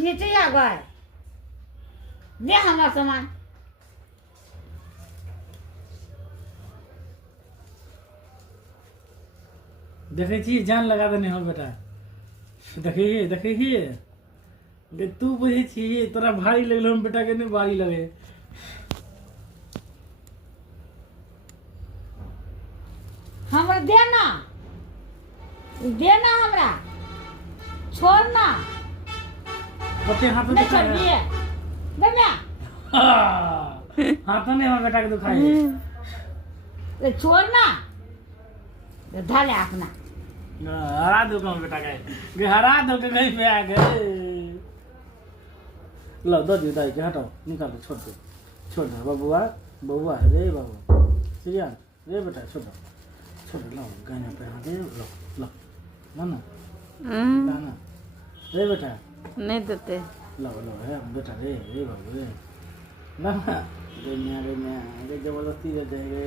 घीचे आ गए दे हमार सामान देखे छी जान लगा देने हो बेटा देखिए दे तू बुझे छी तोरा भारी लगलो हम बेटा के नहीं भारी लगे हमरा देना हमरा छोड़ना कते हाथ में नहीं दिखा छोड़ दिए बेटा हाथ नहीं हो बेटा के दुखाई ये छोड़ना ये धाले अपना हरा दो कौन बेटा के हरा दो के कहीं पे आ गए लो दो दाई के हटाओ निकालो छोड़ दो बबुआ रे बाबू सिरिया रे बेटा छोड़ लो गाना पे आ दे लो ना रे बेटा नहीं देते लो है बेटा रे बाबू रे ना रे जबरदस्ती देते रे